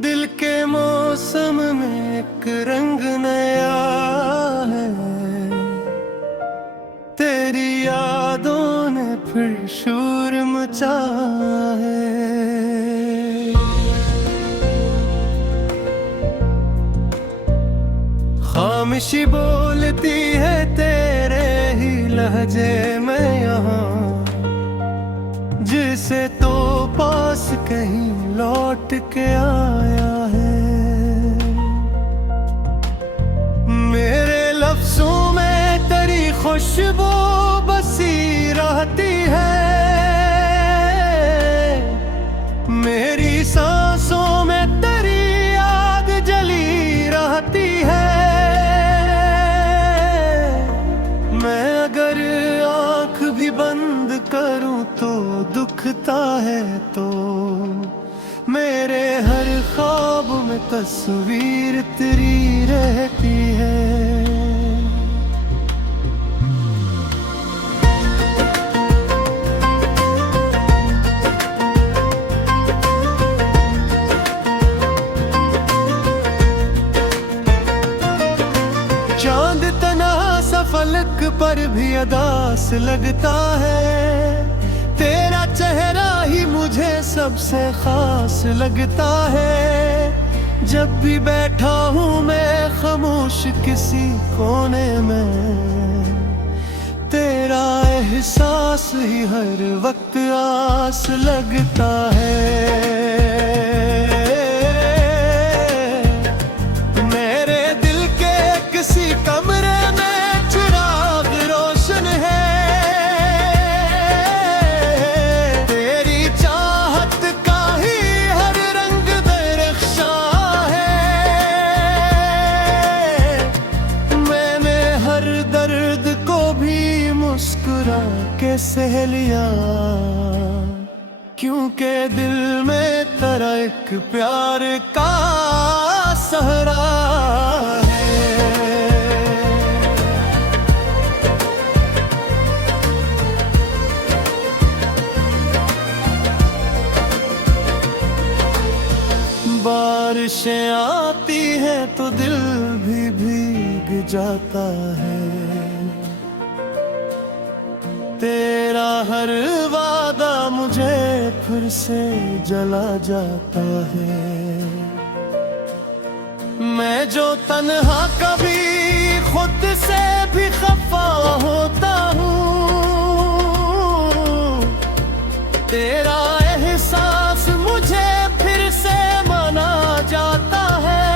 दिल के मौसम में एक रंग नया है, तेरी यादों ने फिर शोर मचा है। खामोशी बोलती है तेरे ही लहजे में यहाँ, जिसे तो पास कहीं लौट के आया है। मेरे लफ्जों में तेरी खुशबू बसी रहती है, मेरी सांसों में तेरी याद जली रहती है। मैं अगर आँख भी बंद करूं तो दुखता है, तो मेरे हर ख्वाब में तस्वीर तेरी रहती है। चांद तना सा फलक पर भी अदास लगता है, तेरा चेहरा ही मुझे सबसे खास लगता है। जब भी बैठा हूँ मैं खामोश किसी कोने में, तेरा एहसास ही हर वक्त आस लगता है। मेरे दिल के किसी कमरे में चिराग रोशन है, मुस्कुरा के सह लिया, क्योंकि दिल में तेरा एक प्यार का सहरा है। बारिशें आती हैं तो दिल भी भीग जाता है, तेरा हर वादा मुझे फिर से जला जाता है। मैं जो तन्हा कभी खुद से भी खफा होता हूँ, तेरा एहसास मुझे फिर से मना जाता है।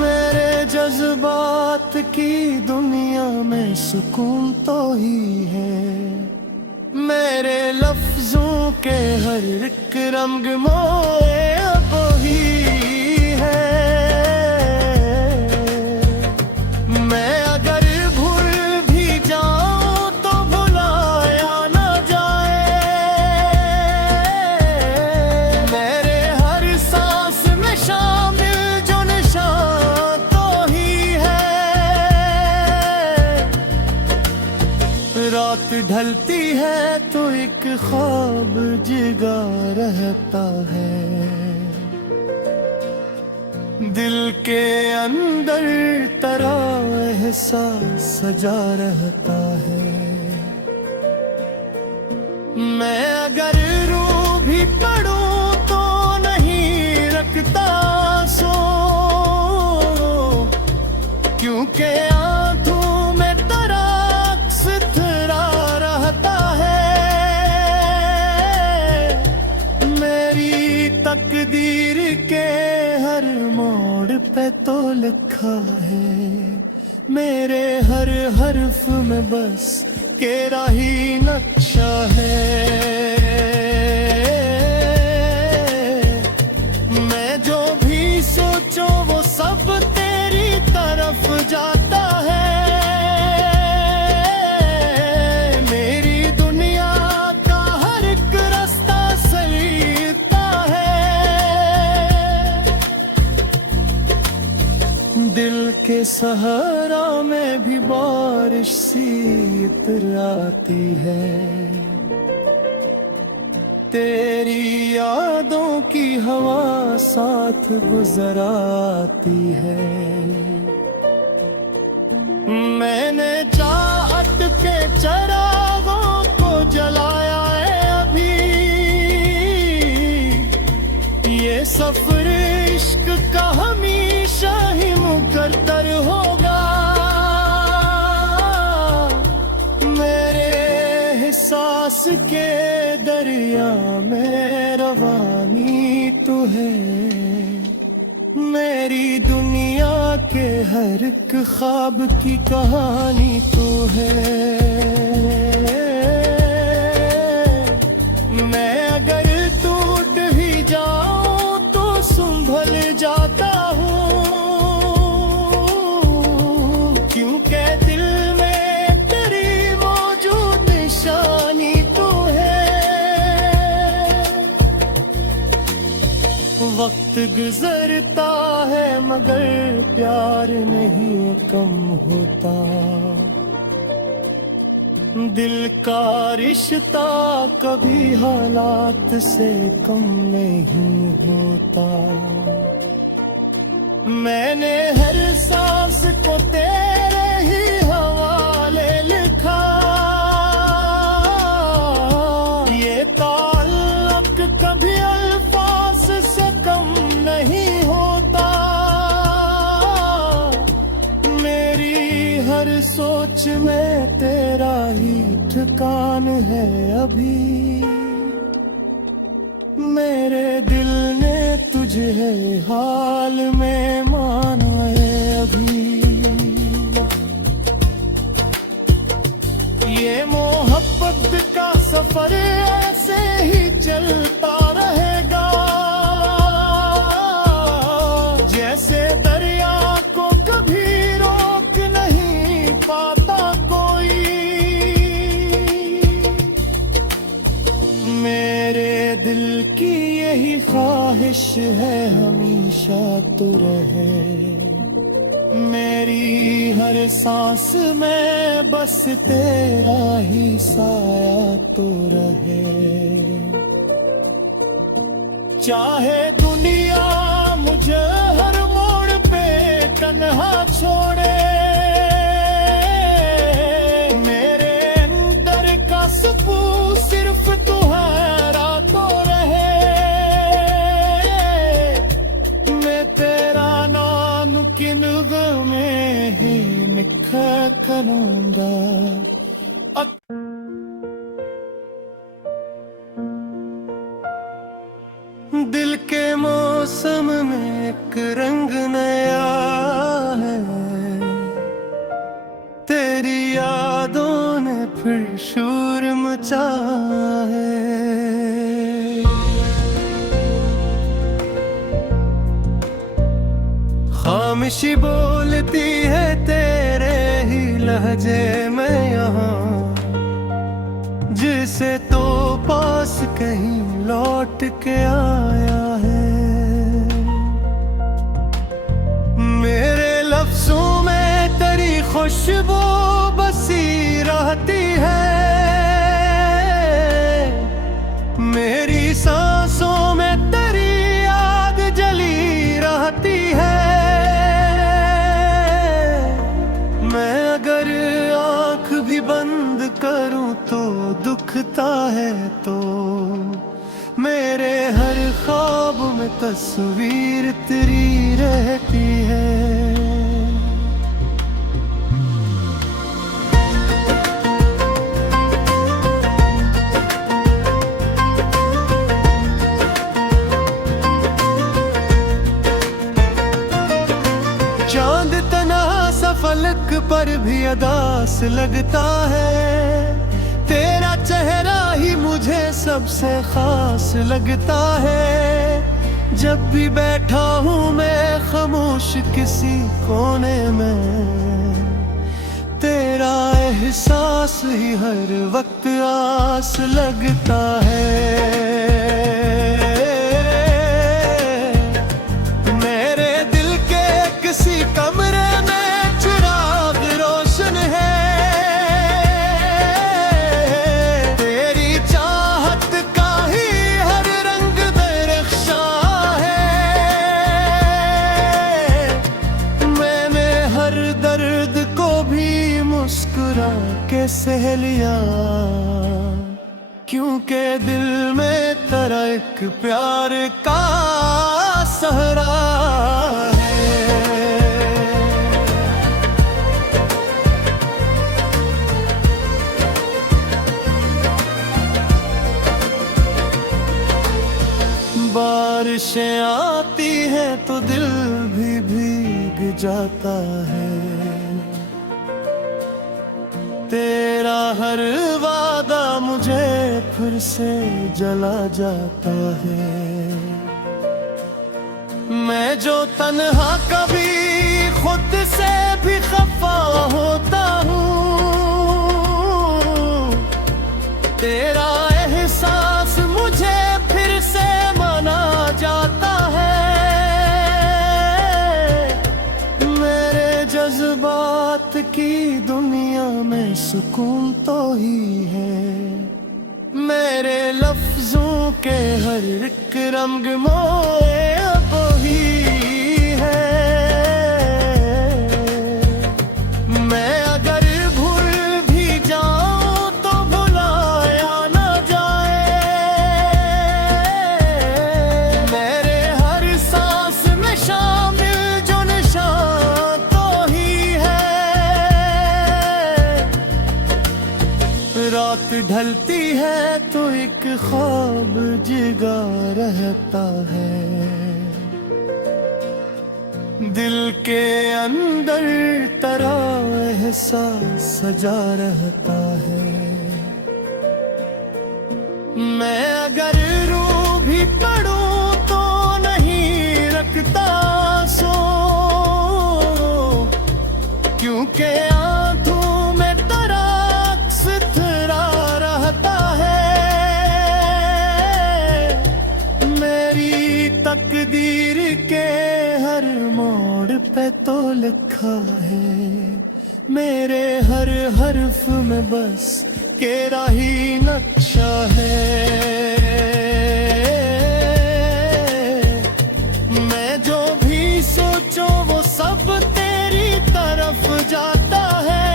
मेरे जज्बात की दुनिया में सुकून तो ही है, मेरे लफ्जों के हर एक रंग मोए अब ही है। मैं अगर भूल भी जाऊं तो भुलाया ना जाए, मेरे हर सांस में शामिल जो निशान तो ही है। रात ढलती है तो एक ख्वाब जगा रहता है, दिल के अंदर तेरा एहसास सजा रहता है। मैं अगर रो भी पड़ूं तो नहीं रखता सो, क्योंकि आंखों में तेरा अक्स तेरा रहता है। मेरी तकदीर के हर मोड़ पे तो लिखा है, मेरे हर हर्फ में बस तेरा ही नक्शा है। मैं जो भी सोचूं वो सब तेरी तरफ जाता है। मेरी दुनिया का हर एक रास्ता सलीता है, दिल के सहारा में भी बारिश सी इतर आती है। तेरी यादों की हवा साथ गुजर आती है। मैंने चाहत के चरागों को जलाया है अभी, ये सफर इश्क का हमेशा ही मुकद्दर होगा। मेरे एहसास के दरिया में रवानी तू है, मेरी दुनिया के हर एक ख्वाब की कहानी तू है। मैं अगर टूट ही जाऊं तो संभल जाता हूँ, क्योंकि दिल में तेरी मौजूद निशानी तू है। वक्त गुजरता है मगर प्यार नहीं कम होता, दिल का रिश्ता कभी हालात से कम नहीं होता। मैंने हर सांस को तेरे ही हवाले लिखा, ये ताल्लुक कभी अल्फाज से कम नहीं होता। मेरी हर सोच में तेरा ही ठिकान है अभी, मेरे दिल ने तुझे हाल में माना है अभी। ये मोहब्बत का सफर ऐसे ही चलता रहेगा, जैसे दरिया को कभी रोक नहीं पाता कोई। मेरे दिल की यही ख्वाहिश है हमेशा तो रहे, मेरी हर सांस में बस तेरा ही साया तो रहे। चाहे दुनिया मुझे हर मोड़ पे तन्हा छोड़े, मेरे अंदर का सुकून सिर्फ तुम्हारा तो रहे। मैं तेरा नाम किन में ही निखा करूंगा। दिल के मौसम में एक रंग नया है, तेरी यादों ने फिर शोर मचा है। खामोशी बोलती है तेरे ही लहजे में यहाँ, जिसे तो पास कहीं लौट के आया है। मेरे लफ्जों में तेरी खुशबू बसी रहती है, मेरी सांसों में तेरी याद जली रहती है। मैं अगर आँख भी बंद करूं तो दुखता है, तो मेरे हर ख्वाब में तस्वीर तेरी रहती है। चांद तना सा फलक पर भी अदास लगता है, तेरा चेहरा ही मुझे सबसे खास लगता है। जब भी बैठा हूँ मैं खामोश किसी कोने में, तेरा एहसास ही हर वक्त आस लगता है। मेरे दिल के किसी कमरे में चिराग रोशन है, तेरी चाहत का ही हर रंग दरख्श सहेलियां, क्योंकि दिल में तेरा एक प्यार का सहरा है। बारिशें आती हैं तो दिल भी भीग जाता है, तेरा हर वादा मुझे फिर से जला जाता है। मैं जो तन्हा कभी खुद से भी खफा होता हूँ, तेरा एहसास मुझे फिर से मना जाता है। मेरे जज्बात की दुनिया में सुकून तो ही है, मेरे लफ्जों के हर एक रंग मोए अब ही है। मैं अगर भूल भी जाऊं तो भुलाया न जाए, मेरे हर सांस में शामिल जो निशान तो ही है। रात ढलती है तो एक ख्वाब जगा रहता है, दिल के अंदर तेरा एहसास सजा रहता है। मैं अगर रो भी पड़ूं तो नहीं रखता सो, क्योंकि आंखों में तेरा अक्स थरा रहता है। मेरी तकदीर के हर मोड़ पे तो लिखा है, मेरे हर हर्फ में बस तेरा ही नक्शा है। मैं जो भी सोचूं वो सब तेरी तरफ जाता है।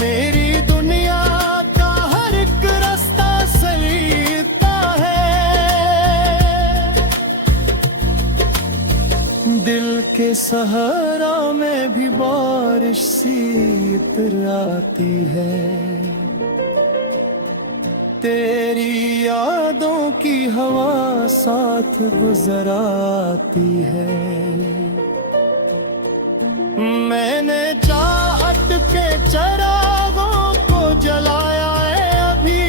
मेरी दुनिया का हर एक रास्ता सलीता है, दिल के सहारा में भी बारिश सी इतर आती है। तेरी यादों की हवा साथ गुजर आती है। मैंने चाहत के चरागों को जलाया है अभी,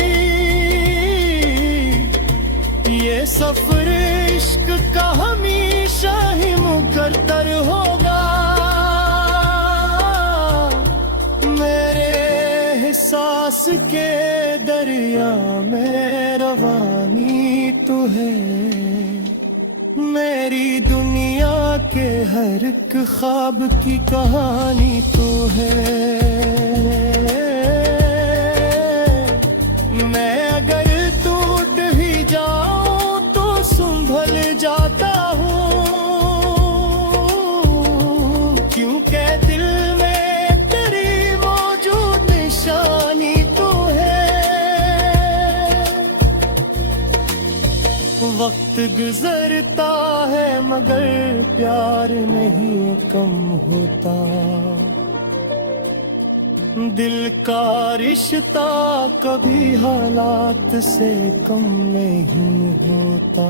ये सफर इश्क का हमेशा ही मुकद्दर होगा। मेरे एहसास के दरिया में रवानी तू है, मेरी दुनिया के हर एक ख्वाब की कहानी तू है। मैं अगर टूट ही जाऊं तो संभल जाता हूँ, क्योंकि दिल में तेरी मौजूद निशानी तू है। वक्त गुजरता है मगर प्यार नहीं कम होता, दिल का रिश्ता कभी हालात से कम नहीं होता।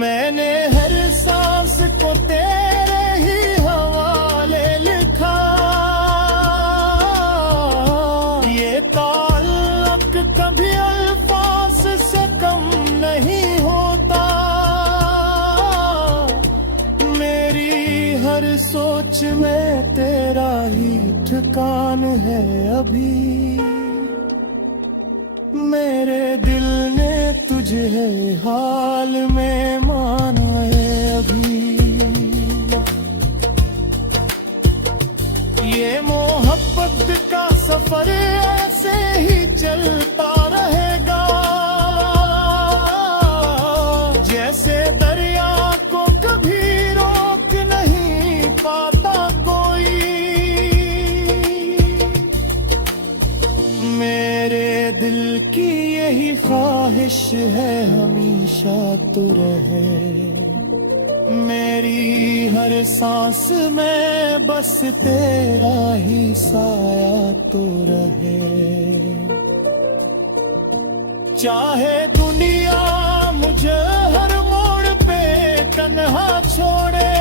मैंने हर सांस को तेरे ही हवाले लिखा, ये ताल्लुक कभी अल्फाज से कम नहीं होता। मेरी हर सोच में तेरा ही ठिकान है अभी, मेरे दिल ने तुझे हाल में माना है अभी। ये मोहब्बत का सफर ऐसे ही चलता रहेगा, जैसे दरिया को कभी रोक नहीं पाता कोई। है हमेशा तो रहे, मेरी हर सांस में बस तेरा ही साया तो रहे। चाहे दुनिया मुझे हर मोड़ पे तन्हा छोड़े,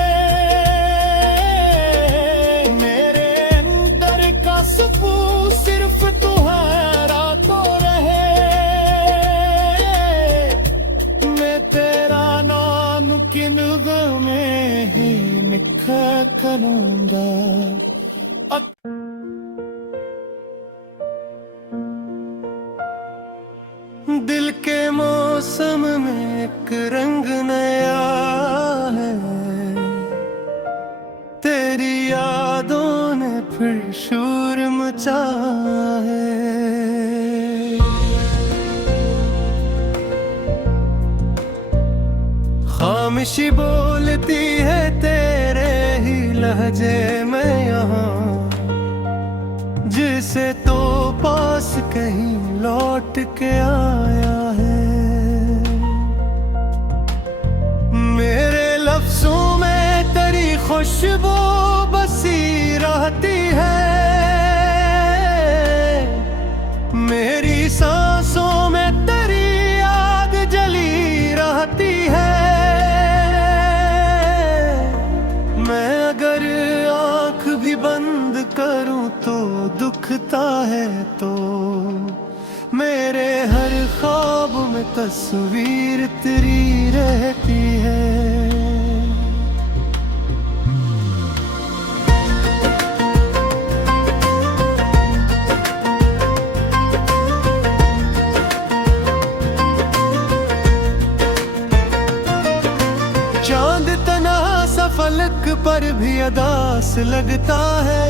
मेरे अंदर का सुकून सिर्फ तुम्हारा तो रहे। मैं तेरा नाम किन में ही निखा करूंगा। दिल के मौसम में एक रंग नया है, तेरी यादों ने फिर शोर मचा है। खामोशी बोलती है तेरे ही लहजे में यहाँ, जिसे तो पास कहीं लौट के आया है। मेरे लफ्जों में तेरी खुशबू बसी रहती है, मेरी सांसों में तेरी याद जली रहती है। मैं अगर आँख भी बंद करूं तो दुखता है, तो मेरे हर ख्वाब में तस्वीर तेरी रहती है। चांद तना सा फलक पर भी अदास लगता है,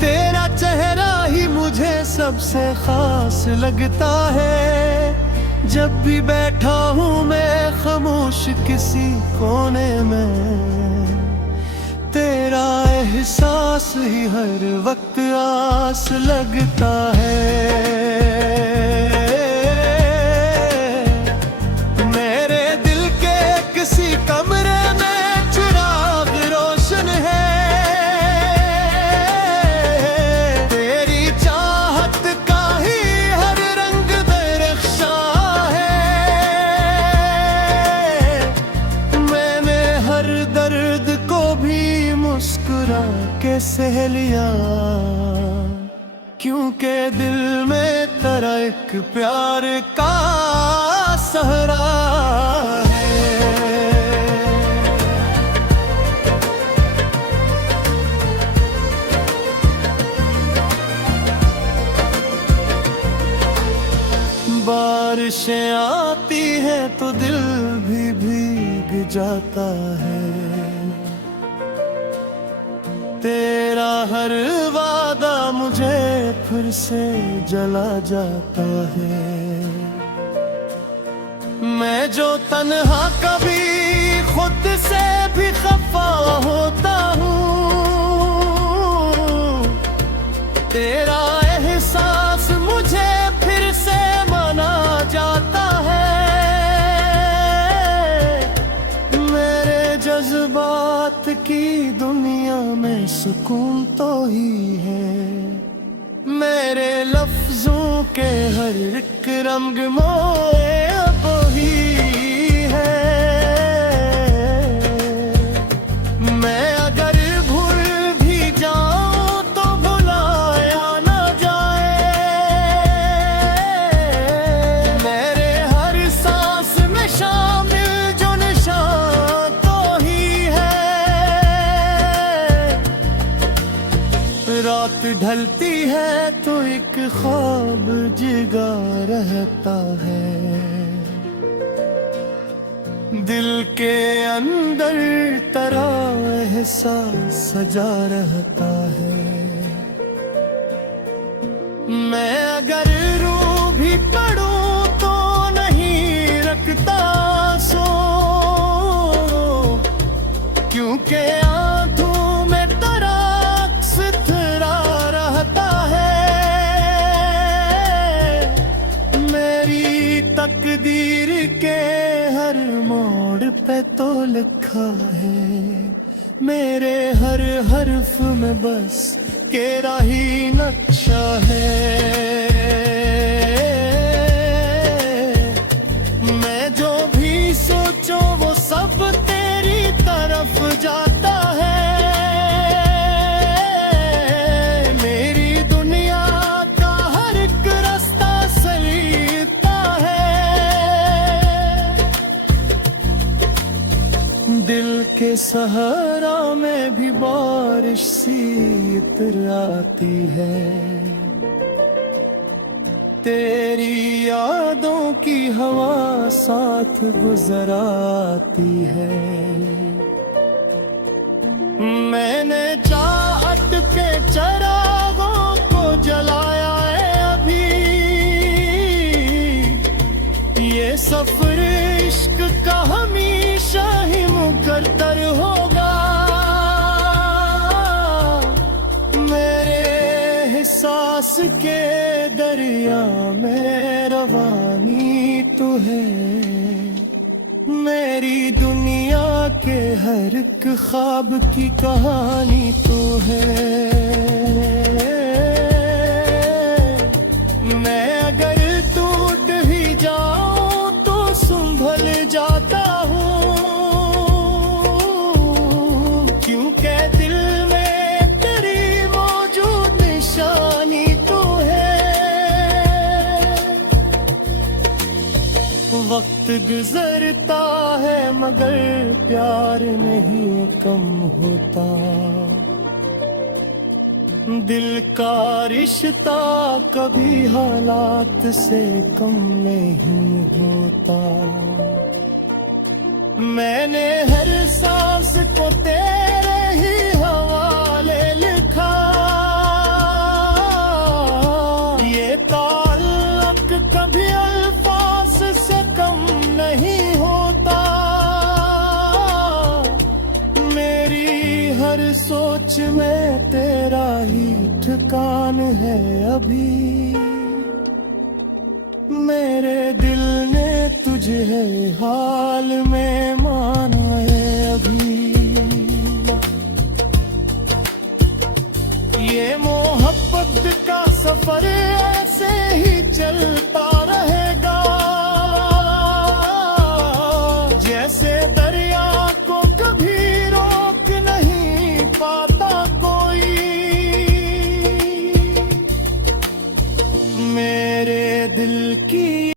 तेरा चेहरा ही मुझे सबसे खास लगता है। जब भी बैठा हूँ मैं खामोश किसी कोने में, तेरा एहसास ही हर वक्त आस लगता है। मेरे दिल के किसी कमरे में चिराग रोशन है, के सह लिया, क्योंकि दिल में तेरा एक प्यार का सहरा है। बारिशें आती हैं तो दिल भी भीग जाता है, तेरा हर वादा मुझे फिर से जला जाता है। मैं जो तन्हा कभी खुद से भी खफा होता हूँ, तेरा एहसास मुझे फिर से मना जाता है। मेरे जज्बात की दुनिया में सुकून तो ही है, मेरे लफ्जों के हर एक रंग मोए अब ही है। मैं अगर भूल भी जाऊं तो भुलाया ना जाए, मेरे हर सांस में शामिल जो निशान तो ही है। रात ढलती है तो एक ख्वाब जगा रहता है, दिल के अंदर तेरा एहसास सजा रहता है। मैं अगर रो भी पड़ूं तो नहीं रखता सो, क्योंकि आंखों में तेरा अक्स तेरा रहता है। मेरी तकदीर लिखा है, मेरे हर हर्फ में बस तेरा ही नक्शा है। मैं जो भी सोचूं वो सब तेरी तरफ जाता है। मेरी दुनिया का हर एक रास्ता सलीता है। दिल के सहारा में भी बारिश सी इतर आती है। तेरी यादों की हवा साथ गुजर आती है। मैंने चाहत के चिरागों को जलाया है अभी। ये सफर इश्क का हमेशा ही मुकद्दर होगा। मेरे एहसास के दरिया में रवानी तू है। मेरी दुनिया के हर एक ख्वाब की कहानी तू है। मैं अगर टूट ही जाऊं तो संभल जाता हूँ, क्योंकि दिल में तेरी मौजूद निशानी तू है। वक्त गुजरता है मगर प्यार नहीं कम होता। दिल का रिश्ता कभी हालात से कम नहीं होता। मैंने हर सांस को तेरे ही हवाले लिखा। ये ताल्लुक कभी अल्फाज से कम नहीं होता। मेरी हर सोच में तेरा ही ठिकान है अभी। मेरे दिल ने तुझे हाल में माना है अभी। ये मोहब्बत का सफर ऐसे ही चल